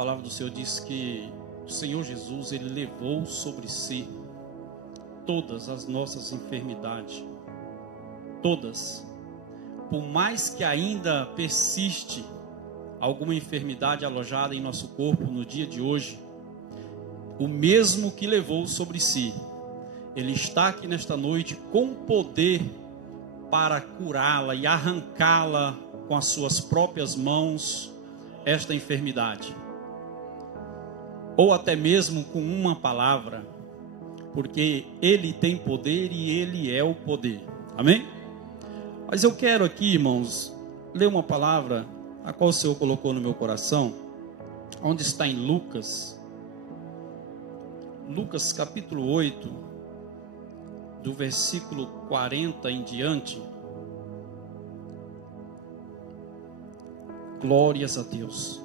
palavra do Senhor diz que o Senhor Jesus, Ele levou sobre si todas as nossas enfermidades. Todas. Por mais que ainda persiste alguma enfermidade alojada em nosso corpo no dia de hoje, o mesmo que levou sobre si, Ele está aqui nesta noite com poder para curá-la e arrancá-la com as suas próprias mãos, esta enfermidade. Ou até mesmo com uma palavra, porque Ele tem poder e Ele é o poder. Amém? Mas eu quero aqui, irmãos, ler uma palavra a qual o Senhor colocou no meu coração, onde está em Lucas capítulo 8, do versículo 40 em diante. Glórias a Deus.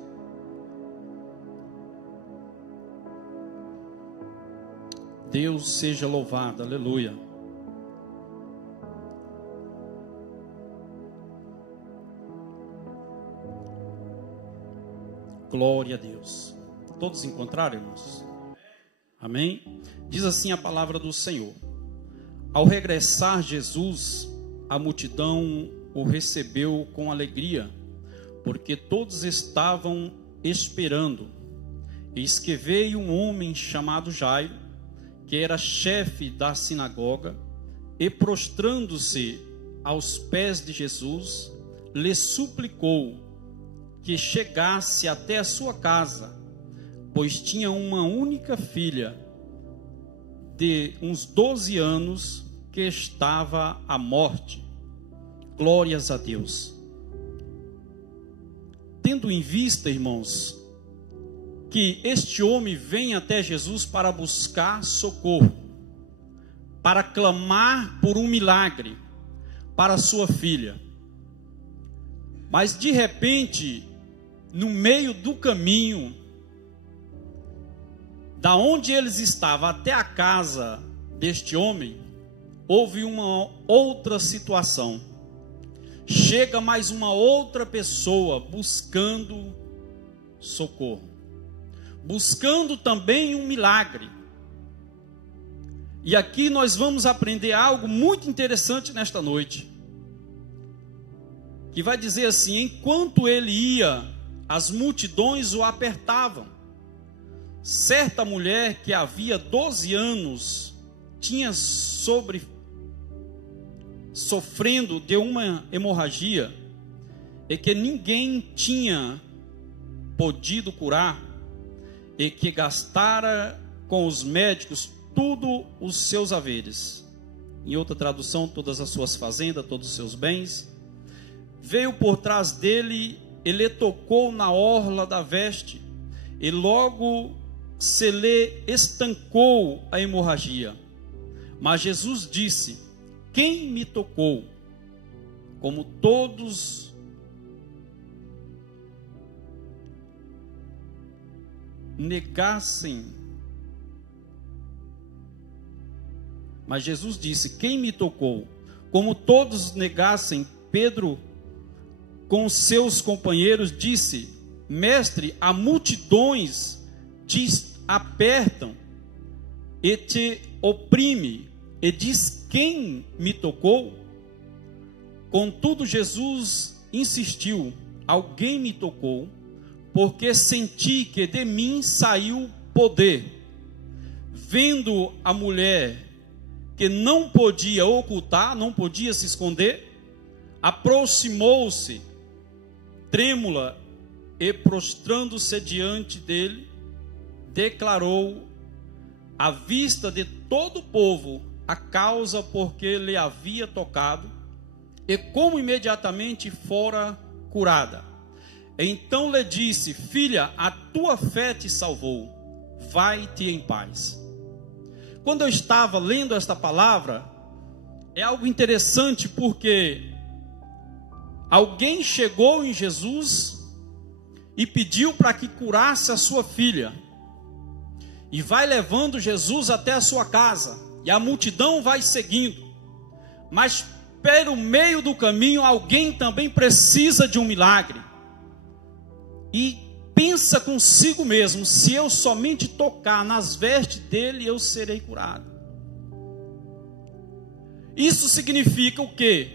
Deus seja louvado, aleluia. Glória a Deus. Todos encontraram, irmãos? Amém? Diz assim a palavra do Senhor. Ao regressar Jesus, a multidão o recebeu com alegria, porque todos estavam esperando. Eis que veio um homem chamado Jairo, que era chefe da sinagoga, e prostrando-se aos pés de Jesus, lhe suplicou que chegasse até a sua casa, pois tinha uma única filha, de uns 12 anos, que estava à morte. Glórias a Deus. Tendo em vista, irmãos, que este homem vem até Jesus para buscar socorro, para clamar por um milagre para sua filha. Mas de repente, no meio do caminho, da onde eles estavam até a casa deste homem, houve uma outra situação. Chega mais uma outra pessoa buscando socorro, buscando também um milagre. E aqui nós vamos aprender algo muito interessante nesta noite, que vai dizer assim: enquanto ele ia, as multidões o apertavam. Certa mulher que havia 12 anos tinha sofrendo de uma hemorragia, e que ninguém tinha podido curar, e que gastara com os médicos tudo os seus haveres. Em outra tradução, todas as suas fazendas, todos os seus bens. Veio por trás dele, ele tocou na orla da veste, e logo se lhe estancou a hemorragia. Mas Jesus disse: quem me tocou? Como todos negassem. Mas Jesus disse: quem me tocou? Como todos negassem, Pedro, com seus companheiros, disse: mestre, há multidões te apertam e te oprime, e diz: quem me tocou? Contudo, Jesus insistiu: alguém me tocou, porque senti que de mim saiu poder. Vendo a mulher que não podia ocultar, não podia se esconder, aproximou-se, trêmula, e prostrando-se diante dele, declarou à vista de todo o povo a causa por que lhe havia tocado, e como imediatamente fora curada. Então lhe disse: filha, a tua fé te salvou, vai-te em paz. Quando eu estava lendo esta palavra, é algo interessante, porque alguém chegou em Jesus e pediu para que curasse a sua filha, e vai levando Jesus até a sua casa, e a multidão vai seguindo. Mas pelo meio do caminho, alguém também precisa de um milagre, e pensa consigo mesmo: se eu somente tocar nas vestes dele, eu serei curado. Isso significa o quê?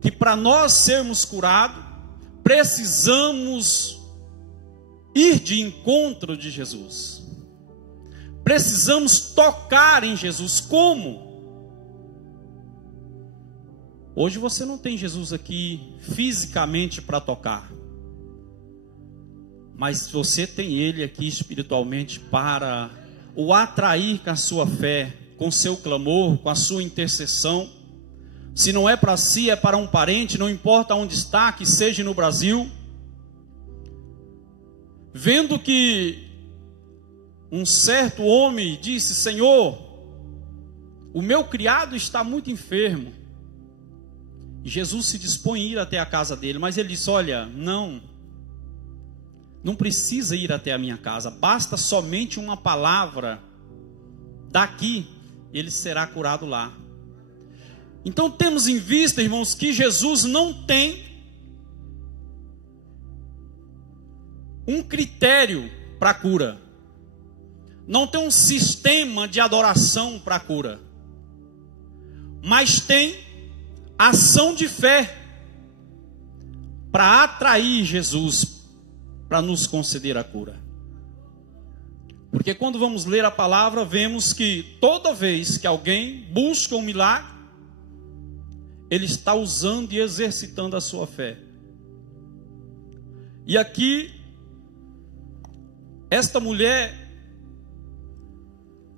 Que para nós sermos curados, precisamos ir de encontro de Jesus. Precisamos tocar em Jesus. Como? Hoje você não tem Jesus aqui fisicamente para tocar, mas você tem Ele aqui espiritualmente para o atrair com a sua fé, com o seu clamor, com a sua intercessão. Se não é para si, é para um parente, não importa onde está, que seja no Brasil. Vendo que um certo homem disse: Senhor, o meu criado está muito enfermo. E Jesus se dispõe a ir até a casa dele, mas ele disse: olha, não precisa ir até a minha casa, basta somente uma palavra daqui, ele será curado lá. Então temos em vista, irmãos, que Jesus não tem um critério para a cura, não tem um sistema de adoração para a cura, mas tem ação de fé para atrair Jesus para nos conceder a cura. Porque quando vamos ler a palavra, vemos que toda vez que alguém busca um milagre, ele está usando e exercitando a sua fé. E aqui, esta mulher,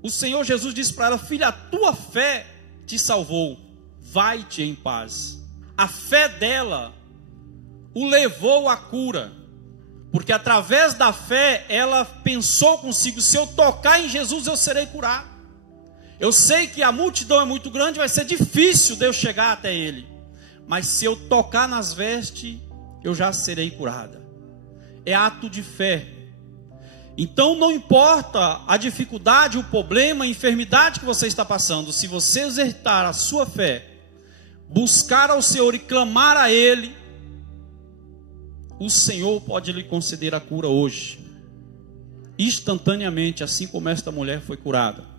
o Senhor Jesus disse para ela: filha, a tua fé te salvou, vai-te em paz. A fé dela o levou à cura, porque através da fé ela pensou consigo: se eu tocar em Jesus eu serei curado. Eu sei que a multidão é muito grande, vai ser difícil de eu chegar até ele, mas se eu tocar nas vestes eu já serei curada. É ato de fé. Então não importa a dificuldade, o problema, a enfermidade que você está passando, se você exercitar a sua fé, buscar ao Senhor e clamar a Ele, o Senhor pode lhe conceder a cura hoje, instantaneamente, assim como esta mulher foi curada.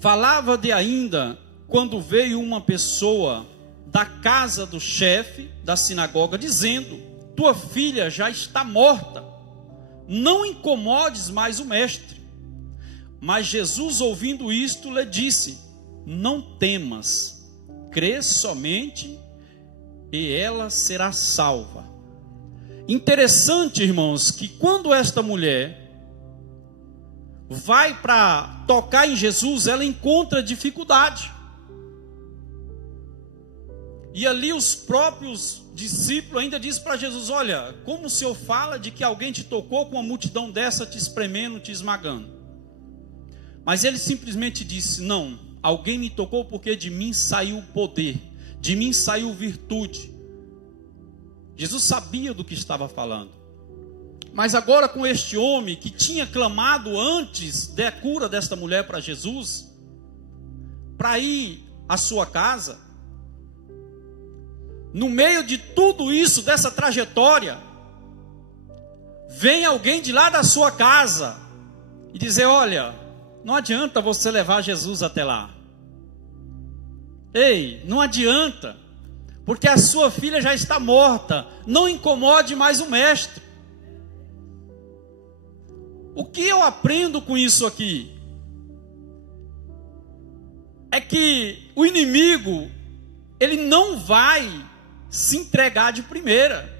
Falava de ainda quando veio uma pessoa da casa do chefe da sinagoga, dizendo: tua filha já está morta, não incomodes mais o mestre. Mas Jesus, ouvindo isto, lhe disse: não temas, crê somente e ela será salva. Interessante, irmãos, que quando esta mulher vai para tocar em Jesus, ela encontra dificuldade. E ali os próprios discípulos ainda dizem para Jesus: olha, como o Senhor fala de que alguém te tocou com uma multidão dessa te espremendo, te esmagando? Mas ele simplesmente disse: não, alguém me tocou porque de mim saiu poder, de mim saiu virtude. Jesus sabia do que estava falando. Mas agora com este homem que tinha clamado antes da cura desta mulher para Jesus, para ir à sua casa, no meio de tudo isso, dessa trajetória, vem alguém de lá da sua casa e dizer: olha, não adianta você levar Jesus até lá. Ei, não adianta, porque a sua filha já está morta, não incomode mais o mestre. O que eu aprendo com isso aqui? É que o inimigo, ele não vai se entregar de primeira.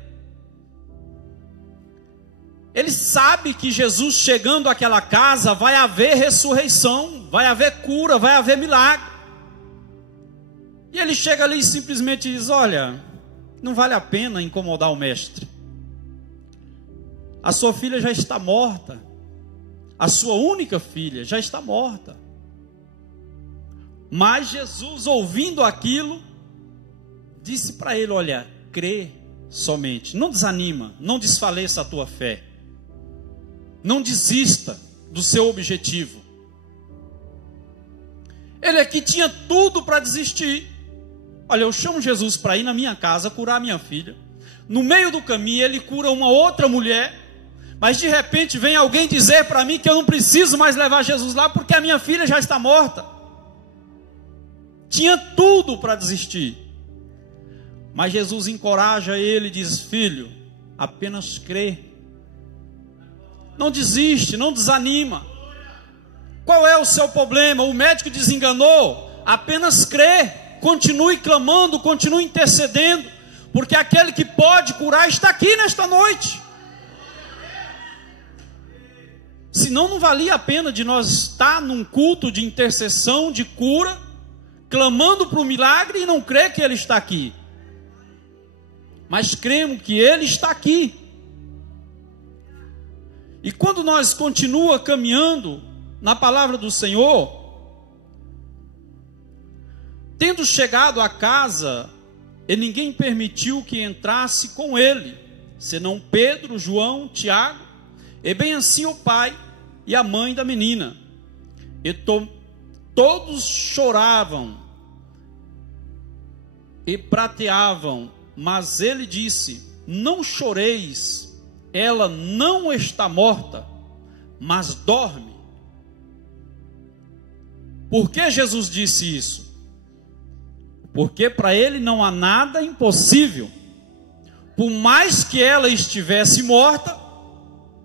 Ele sabe que Jesus chegando àquela casa vai haver ressurreição, vai haver cura, vai haver milagre. E ele chega ali e simplesmente diz: olha, não vale a pena incomodar o mestre. A sua filha já está morta. A sua única filha já está morta. Mas Jesus, ouvindo aquilo, disse para ele: olha, crê somente, não desanima, não desfaleça a tua fé, não desista do seu objetivo. Ele aqui tinha tudo para desistir. Olha, eu chamo Jesus para ir na minha casa curar a minha filha. No meio do caminho ele cura uma outra mulher. Mas de repente vem alguém dizer para mim que eu não preciso mais levar Jesus lá porque a minha filha já está morta. Tinha tudo para desistir. Mas Jesus encoraja ele e diz: filho, apenas crê. Não desiste, não desanima. Qual é o seu problema? O médico desenganou? Apenas crê. Continue clamando, continue intercedendo. Porque aquele que pode curar está aqui nesta noite. Senão não valia a pena de nós estar num culto de intercessão, de cura, clamando para o milagre e não crer que Ele está aqui. Mas cremos que Ele está aqui. E quando nós continuamos caminhando na palavra do Senhor, tendo chegado à casa, e ninguém permitiu que entrasse com ele, senão Pedro, João, Tiago, e bem assim o pai e a mãe da menina. E todos choravam e prateavam, mas ele disse: não choreis, ela não está morta, mas dorme. Por que Jesus disse isso? Porque para ele não há nada impossível. Por mais que ela estivesse morta,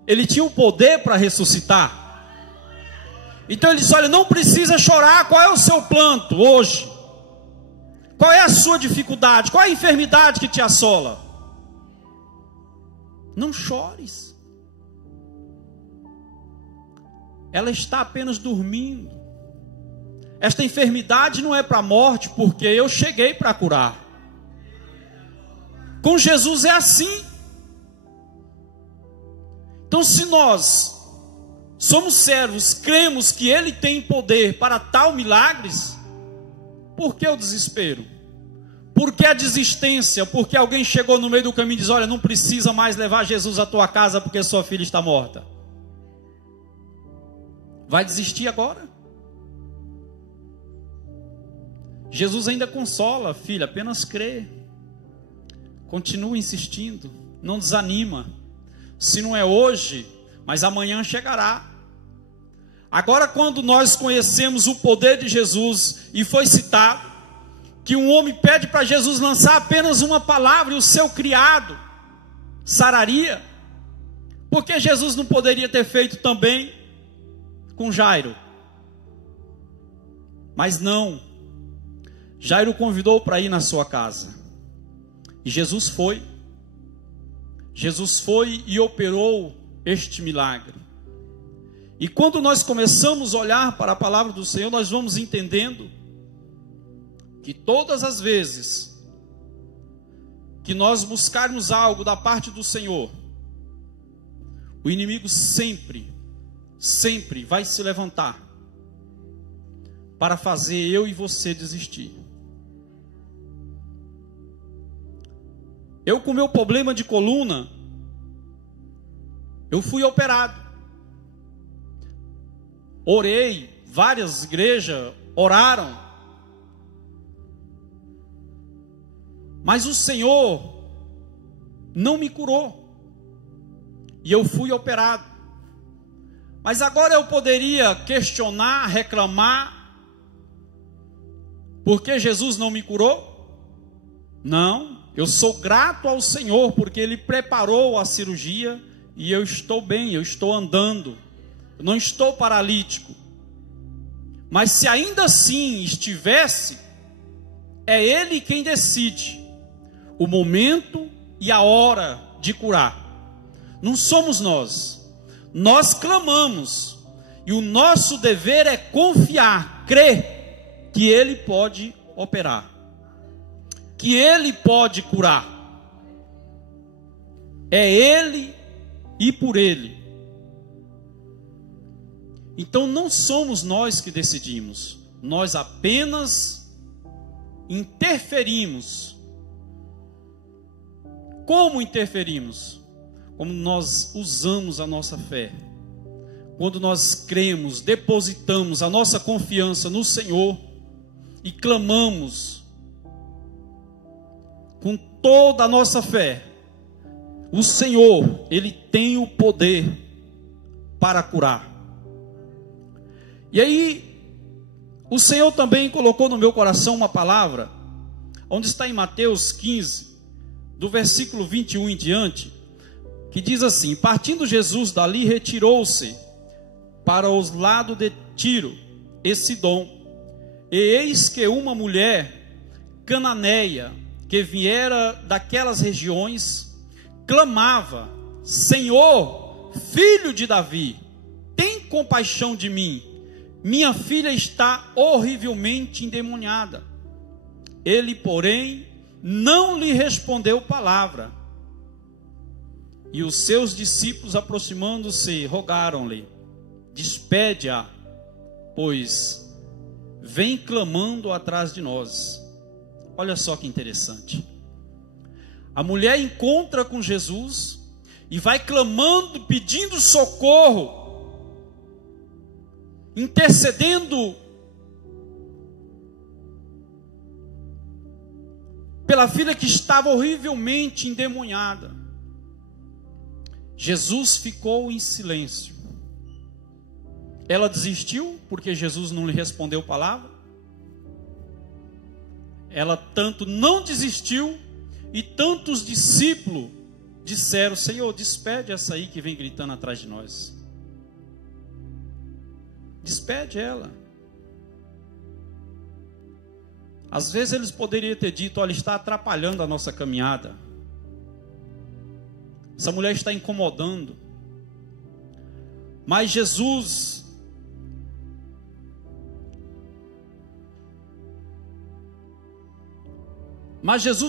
ele tinha o poder para ressuscitar. Então ele disse: olha, não precisa chorar. Qual é o seu planto hoje? Qual é a sua dificuldade? Qual é a enfermidade que te assola? Não chores. Ela está apenas dormindo. Esta enfermidade não é para a morte, porque eu cheguei para curar. Com Jesus é assim. Então, se nós somos servos, cremos que Ele tem poder para tal milagres, por que o desespero? Por que a desistência? Porque alguém chegou no meio do caminho e diz: olha, não precisa mais levar Jesus à tua casa porque sua filha está morta. Vai desistir agora? Jesus ainda consola: filha, apenas crê. Continua insistindo, não desanima. Se não é hoje, mas amanhã chegará. Agora, quando nós conhecemos o poder de Jesus, e foi citado que um homem pede para Jesus lançar apenas uma palavra e o seu criado sararia, porque Jesus não poderia ter feito também com Jairo? Mas não. Jairo convidou para ir na sua casa. E Jesus foi. Jesus foi e operou este milagre. E quando nós começamos a olhar para a palavra do Senhor, nós vamos entendendo que todas as vezes que nós buscarmos algo da parte do Senhor, o inimigo sempre vai se levantar para fazer eu e você desistir. Eu, com meu problema de coluna, eu fui operado. Orei, várias igrejas oraram. Mas o Senhor não me curou. E eu fui operado. Mas agora eu poderia questionar, reclamar, porque Jesus não me curou? Não. Eu sou grato ao Senhor, porque Ele preparou a cirurgia e eu estou bem, eu estou andando, eu não estou paralítico. Mas se ainda assim estivesse, é Ele quem decide o momento e a hora de curar. Não somos nós. Nós clamamos e o nosso dever é confiar, crer que Ele pode operar, que Ele pode curar. É Ele e por Ele. Então não somos nós que decidimos, nós apenas interferimos. Como interferimos? Como nós usamos a nossa fé. Quando nós cremos, depositamos a nossa confiança no Senhor e clamamos com toda a nossa fé, o Senhor, Ele tem o poder para curar. E aí, o Senhor também colocou no meu coração uma palavra, onde está em Mateus 15, do versículo 21 em diante, que diz assim: partindo Jesus dali, retirou-se para os lados de Tiro e Sidom. E eis que uma mulher cananeia, que viera daquelas regiões, clamava: Senhor, filho de Davi, tem compaixão de mim, minha filha está horrivelmente endemoniada. Ele, porém, não lhe respondeu palavra. E os seus discípulos, aproximando-se, rogaram-lhe: despede-a, pois vem clamando atrás de nós. Olha só que interessante. A mulher encontra com Jesus e vai clamando, pedindo socorro, intercedendo pela filha que estava horrivelmente endemoniada. Jesus ficou em silêncio. Ela desistiu porque Jesus não lhe respondeu palavra. Ela tanto não desistiu, e tantos discípulos disseram: Senhor, despede essa aí que vem gritando atrás de nós. Despede ela. Às vezes eles poderiam ter dito: olha, está atrapalhando a nossa caminhada. Essa mulher está incomodando. Mas Jesus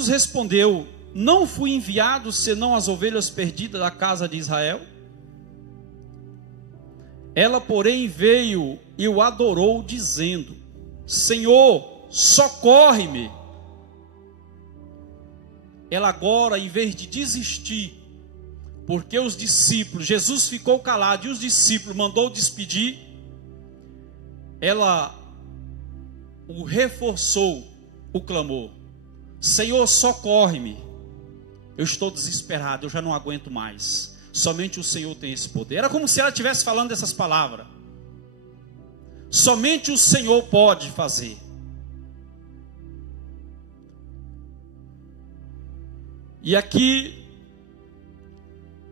respondeu: não fui enviado senão as ovelhas perdidas da casa de Israel? Ela, porém, veio e o adorou, dizendo: Senhor, socorre-me. Ela agora, em vez de desistir, porque os discípulos, Jesus ficou calado e os discípulos mandou despedir, ela o reforçou o clamor: Senhor, socorre-me, eu estou desesperado, eu já não aguento mais, somente o Senhor tem esse poder. Era como se ela estivesse falando essas palavras: somente o Senhor pode fazer. E aqui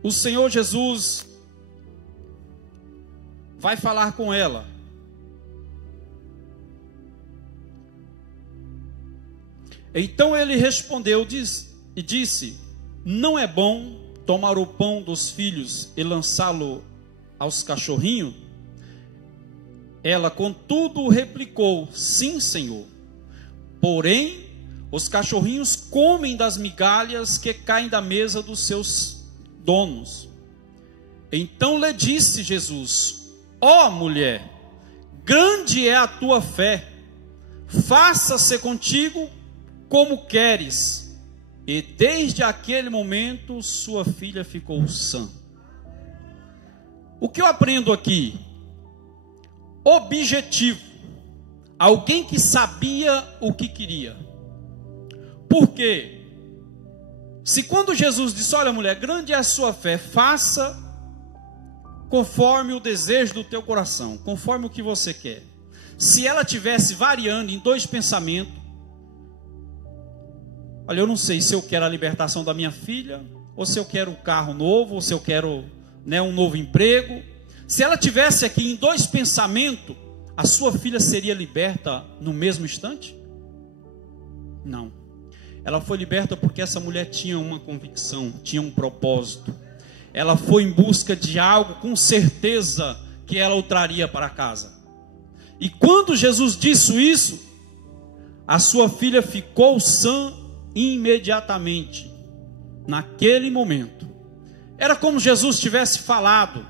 o Senhor Jesus vai falar com ela. Então ele respondeu e disse: não é bom tomar o pão dos filhos e lançá-lo aos cachorrinhos? Ela, contudo, replicou: sim, Senhor. Porém, os cachorrinhos comem das migalhas que caem da mesa dos seus donos. Então lhe disse Jesus: ó mulher, grande é a tua fé, faça-se contigo como queres. E desde aquele momento sua filha ficou sã. O que eu aprendo aqui? Objetivo. Alguém que sabia o que queria. Por quê? Se quando Jesus disse: olha mulher, grande é a sua fé, faça conforme o desejo do teu coração, conforme o que você quer. Se ela tivesse variando em dois pensamentos: olha, eu não sei se eu quero a libertação da minha filha, ou se eu quero um carro novo, ou se eu quero, um novo emprego. Se ela tivesse aqui em dois pensamentos, a sua filha seria liberta no mesmo instante? Não. Ela foi liberta porque essa mulher tinha uma convicção, tinha um propósito. Ela foi em busca de algo com certeza que ela o traria para casa. E quando Jesus disse isso, a sua filha ficou sã imediatamente, naquele momento. Era como Jesus tivesse falado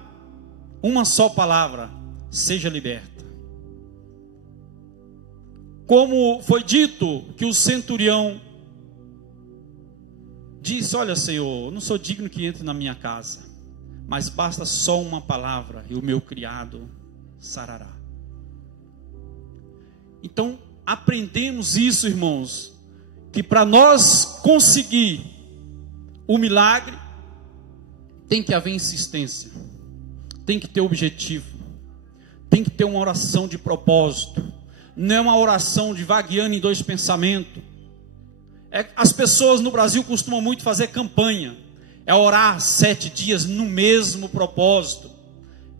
uma só palavra: seja liberta. Como foi dito que o centurião disse: olha, Senhor, eu não sou digno que entre na minha casa, mas basta só uma palavra e o meu criado sarará. Então aprendemos isso, irmãos, que para nós conseguir o milagre, tem que haver insistência, tem que ter objetivo, tem que ter uma oração de propósito, não é uma oração de vagueando em dois pensamentos. As pessoas no Brasil costumam muito fazer campanha, é orar 7 dias no mesmo propósito,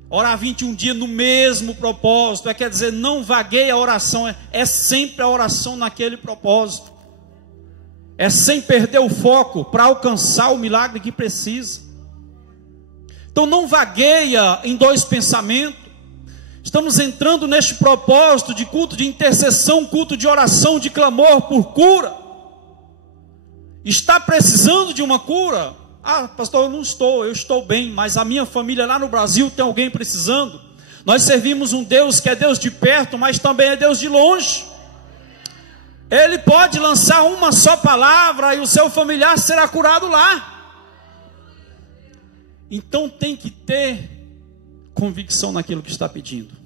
orar 21 dias no mesmo propósito, quer dizer, não vagueia a oração, é sempre a oração naquele propósito, é sem perder o foco para alcançar o milagre que precisa. Então não vagueia em dois pensamentos. Estamos entrando neste propósito de culto de intercessão, culto de oração, de clamor por cura. Está precisando de uma cura? Ah, pastor, eu estou bem, mas a minha família lá no Brasil tem alguém precisando. Nós servimos um Deus que é Deus de perto, mas também é Deus de longe. Ele pode lançar uma só palavra e o seu familiar será curado lá. Então tem que ter convicção naquilo que está pedindo.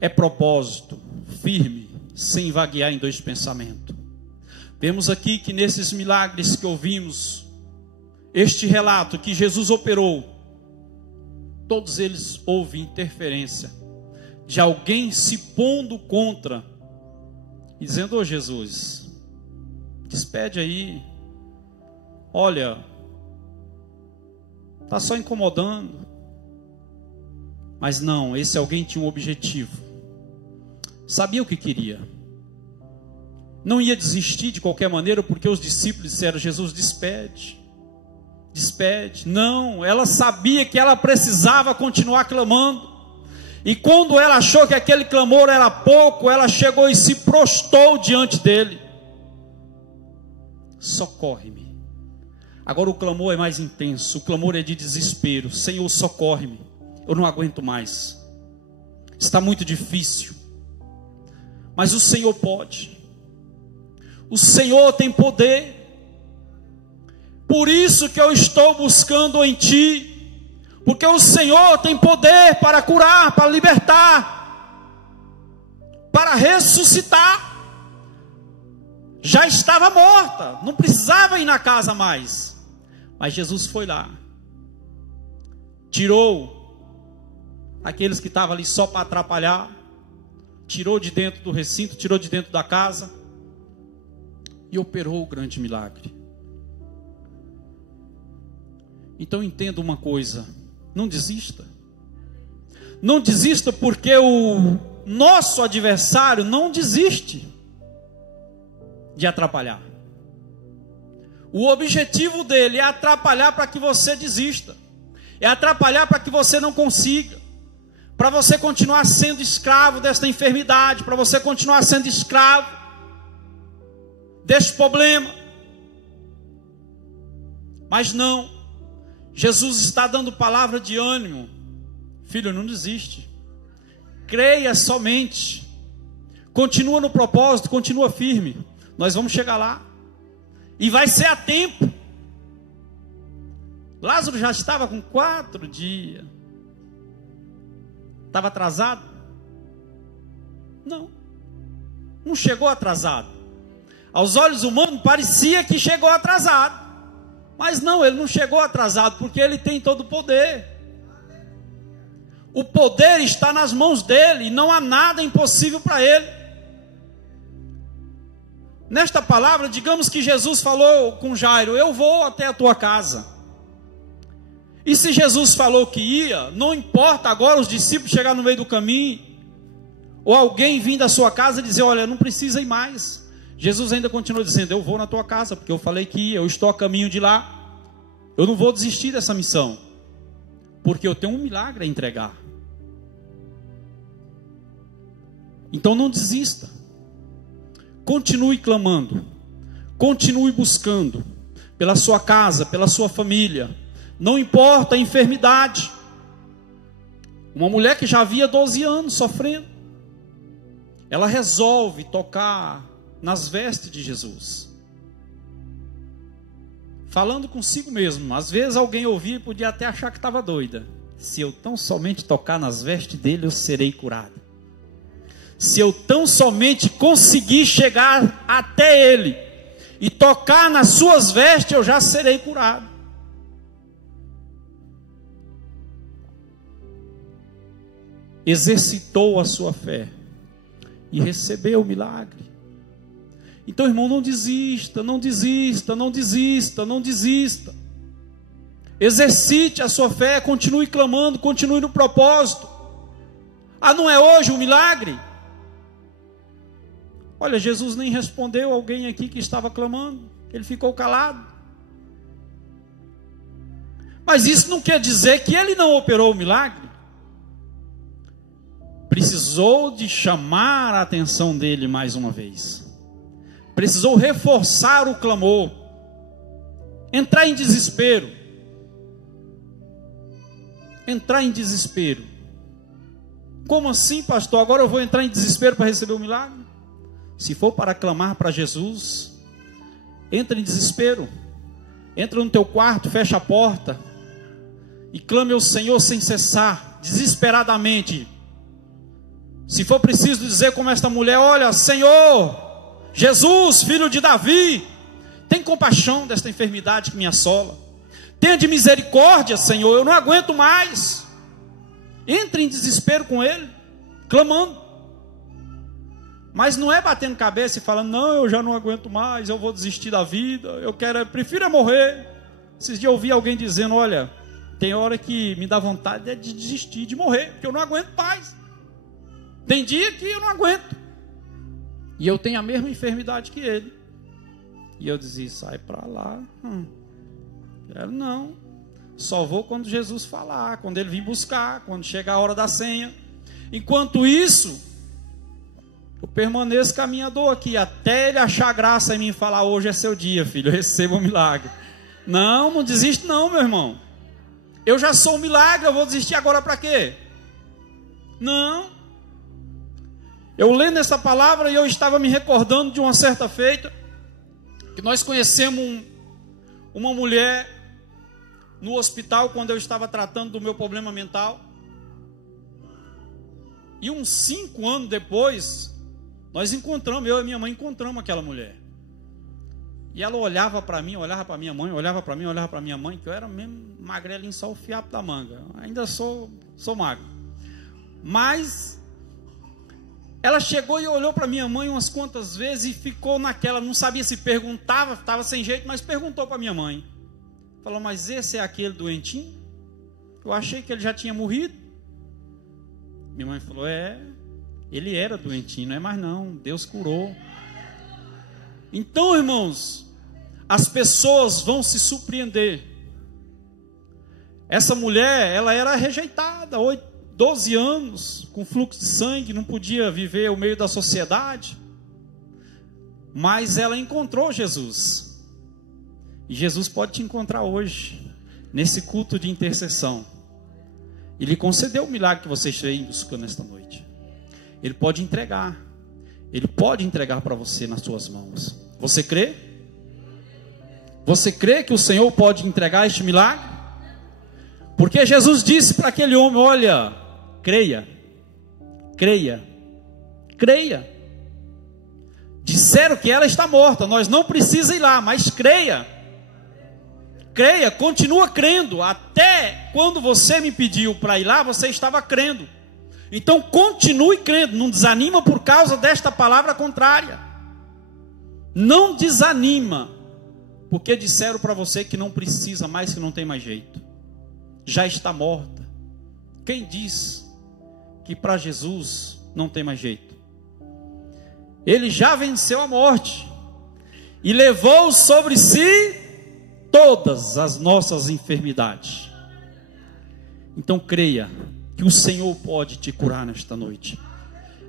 É propósito firme, sem vaguear em dois pensamentos. Vemos aqui que nesses milagres que ouvimos, este relato que Jesus operou, todos eles houve interferência de alguém se pondo contra e dizendo: ô Jesus, despede aí, olha, está só incomodando. Mas não, esse alguém tinha um objetivo, sabia o que queria, não ia desistir de qualquer maneira, porque os discípulos disseram: Jesus, despede, despede. Não, ela sabia que ela precisava continuar clamando, e quando ela achou que aquele clamor era pouco, ela chegou e se prostrou diante dele: socorre-me. Agora o clamor é mais intenso, o clamor é de desespero: Senhor, socorre-me, eu não aguento mais, está muito difícil. Mas o Senhor pode, o Senhor tem poder, por isso que eu estou buscando em Ti, porque o Senhor tem poder para curar, para libertar, para ressuscitar. Já estava morta, não precisava ir na casa mais, mas Jesus foi lá, tirou aqueles que estavam ali só para atrapalhar, tirou de dentro do recinto, tirou de dentro da casa e operou o grande milagre. Então entenda uma coisa: não desista. Não desista, porque o nosso adversário não desiste de atrapalhar. O objetivo dele é atrapalhar para que você desista, é atrapalhar para que você não consiga, para você continuar sendo escravo desta enfermidade, para você continuar sendo escravo deste problema. Mas não, Jesus está dando palavra de ânimo: filho, não desiste, creia somente, continua no propósito, continua firme, nós vamos chegar lá, e vai ser a tempo. Lázaro já estava com 4 dias, estava atrasado? Não chegou atrasado. Aos olhos humanos parecia que chegou atrasado, mas não, ele não chegou atrasado, porque ele tem todo o poder. O poder está nas mãos dele, e não há nada impossível para ele. Nesta palavra, digamos que Jesus falou com Jairo: eu vou até a tua casa. E se Jesus falou que ia, não importa agora os discípulos chegar no meio do caminho, ou alguém vir da sua casa e dizer: olha, não precisa ir mais. Jesus ainda continua dizendo: eu vou na tua casa, porque eu falei que ia, eu estou a caminho de lá, eu não vou desistir dessa missão, porque eu tenho um milagre a entregar. Então não desista, continue clamando, continue buscando, pela sua casa, pela sua família, não importa a enfermidade. Uma mulher que já havia 12 anos sofrendo, ela resolve tocar nas vestes de Jesus, falando consigo mesmo. Às vezes alguém ouvia e podia até achar que estava doida: se eu tão somente tocar nas vestes dele, eu serei curada. Se eu tão somente conseguir chegar até Ele e tocar nas suas vestes, eu já serei curado. Exercitou a sua fé e recebeu o milagre. Então, irmão, não desista, não desista, não desista, não desista. Exercite a sua fé, continue clamando, continue no propósito. Ah, não é hoje o milagre? Olha, Jesus nem respondeu alguém aqui que estava clamando, ele ficou calado. Mas isso não quer dizer que ele não operou o milagre. Precisou de chamar a atenção dele mais uma vez. Precisou reforçar o clamor. Entrar em desespero. Entrar em desespero. Como assim, pastor? Agora eu vou entrar em desespero para receber o milagre? Se for para clamar para Jesus, entra em desespero. Entra no teu quarto, fecha a porta e clame ao Senhor sem cessar, desesperadamente. Se for preciso dizer como esta mulher: olha, Senhor, Jesus, filho de Davi, tem compaixão desta enfermidade que me assola. Tenha de misericórdia, Senhor, eu não aguento mais. Entre em desespero com Ele, clamando. Mas não é batendo cabeça e falando: não, eu já não aguento mais, eu vou desistir da vida, prefiro morrer. Esses dias eu ouvi alguém dizendo: olha, tem hora que me dá vontade de desistir, de morrer, porque eu não aguento mais. Tem dia que eu não aguento. E eu tenho a mesma enfermidade que ele. E eu dizia: sai para lá. Quero não. Só vou quando Jesus falar, quando ele vir buscar, quando chegar a hora da senha. Enquanto isso, eu permaneço com a minha dor aqui, até ele achar graça em mim e falar: hoje é seu dia, filho, receba o milagre. Não desisto não, meu irmão. Eu já sou um milagre, eu vou desistir agora para quê? Não. Eu lendo essa palavra e eu estava me recordando de uma certa feita, que nós conhecemos uma mulher no hospital, quando eu estava tratando do meu problema mental. E uns 5 anos depois, nós encontramos, eu e minha mãe encontramos aquela mulher. E ela olhava para mim, olhava para minha mãe, olhava para mim, olhava para minha mãe, que eu era mesmo magrelinho, só o fiapo da manga. Ainda sou magro. Mas ela chegou e olhou para minha mãe umas quantas vezes e ficou naquela, não sabia se perguntava, estava sem jeito, mas perguntou para minha mãe. Falou: mas esse é aquele doentinho? Eu achei que ele já tinha morrido. Minha mãe falou: ele era doentinho, não é mais não, Deus curou. Então, irmãos, as pessoas vão se surpreender. Essa mulher, ela era rejeitada, 12 anos, com fluxo de sangue, não podia viver ao meio da sociedade. Mas ela encontrou Jesus. E Jesus pode te encontrar hoje, nesse culto de intercessão. Ele concedeu o milagre que você está aí buscando nesta noite. Ele pode entregar. Ele pode entregar para você nas suas mãos. Você crê? Você crê que o Senhor pode entregar este milagre? Porque Jesus disse para aquele homem: olha, creia, creia, creia. Disseram que ela está morta, nós não precisamos ir lá, mas creia. Creia, continua crendo. Até quando você me pediu para ir lá, você estava crendo. Então continue crendo, não desanima por causa desta palavra contrária. Não desanima, porque disseram para você que não precisa mais, que não tem mais jeito. Já está morta. Quem diz que para Jesus não tem mais jeito? Ele já venceu a morte e levou sobre si todas as nossas enfermidades. Então creia que o Senhor pode te curar nesta noite.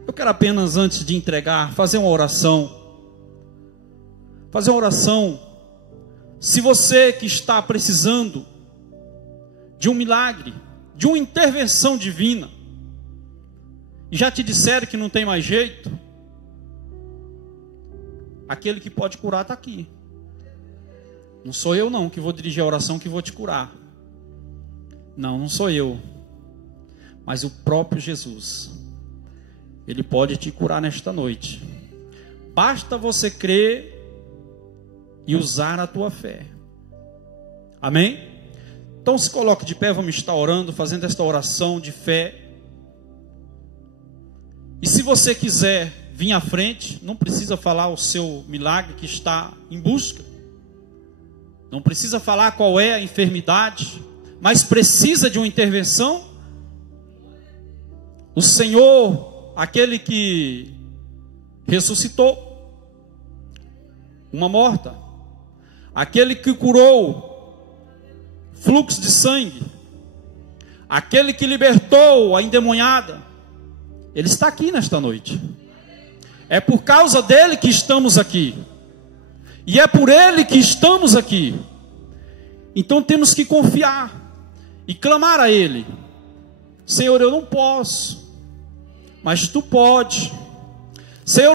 Eu quero apenas, antes de entregar, fazer uma oração. Fazer uma oração. Se você que está precisando de um milagre, de uma intervenção divina, e já te disseram que não tem mais jeito, aquele que pode curar está aqui. Não sou eu não que vou dirigir a oração que vou te curar. Não sou eu. Mas o próprio Jesus. Ele pode te curar nesta noite. Basta você crer e usar a tua fé. Amém? Então se coloque de pé, vamos estar orando, fazendo esta oração de fé. E se você quiser vir à frente, não precisa falar o seu milagre que está em busca. Não precisa falar qual é a enfermidade, mas precisa de uma intervenção. O Senhor, aquele que ressuscitou uma morta, aquele que curou fluxo de sangue, aquele que libertou a endemoniada, Ele está aqui nesta noite. É por causa dele que estamos aqui. E é por ele que estamos aqui. Então temos que confiar e clamar a Ele. Senhor, eu não posso, mas Tu pode. Senhor,